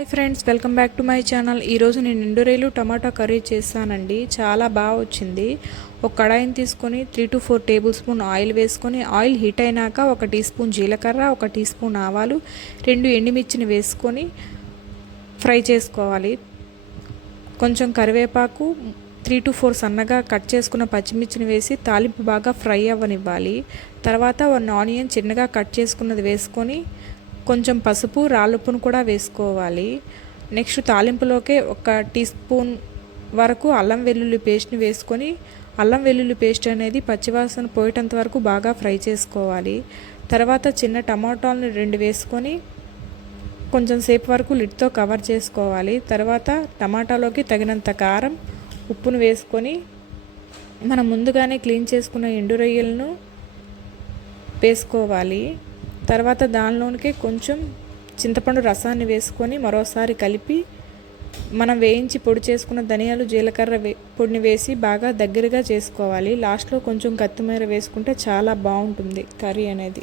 Hi friends welcome back to my channel. ఈరోజు నేను ఎండురేలు టమాటా curry చేస్తానండి. చాలా బాగా వచ్చింది. ఒక కడాయిని తీసుకొని three to four tablespoon oil వేసుకొని ఆయిల్ హీట్ అయినాక ఒక టీ స్పూన్ జీలకర్ర ఒక టీ స్పూన్ ఆవాలు రెండు ఎండుమిర్చిని వేసుకొని ఫ్రై చేసుకోవాలి. కొంచెం కరివేపాకు త్రీ టు ఫోర్ సన్నగా కట్ చేసుకున్న పచ్చిమిర్చిని వేసి తాలింపు బాగా ఫ్రై అవ్వనివ్వాలి. తర్వాత వన్ ఆనియన్ చిన్నగా కట్ చేసుకున్నది వేసుకొని కొంచెం పసుపు రాళ్ళుప్పును కూడా వేసుకోవాలి. నెక్స్ట్ తాలింపులోకే ఒక టీ స్పూన్ వరకు అల్లం వెల్లుల్లి పేస్ట్ని వేసుకొని అల్లం వెల్లుల్లి పేస్ట్ అనేది పచ్చివాసన పోయేటంత వరకు బాగా ఫ్రై చేసుకోవాలి. తర్వాత చిన్న టమాటాలను రెండు వేసుకొని కొంచెం సేపు వరకు లిడ్తో కవర్ చేసుకోవాలి. తర్వాత టమాటాలోకి తగినంత కారం ఉప్పును వేసుకొని మనం ముందుగానే క్లీన్ చేసుకున్న ఎండు రొయ్యలను వేసుకోవాలి. తర్వాత దానిలోనికి కొంచెం చింతపండు రసాన్ని వేసుకొని మరోసారి కలిపి మనం వేయించి పొడి చేసుకున్న ధనియాలు జీలకర్ర వే పొడిని వేసి బాగా దగ్గరగా చేసుకోవాలి. లాస్ట్లో కొంచెం కొత్తిమీర వేసుకుంటే చాలా బాగుంటుంది కర్రీ అనేది.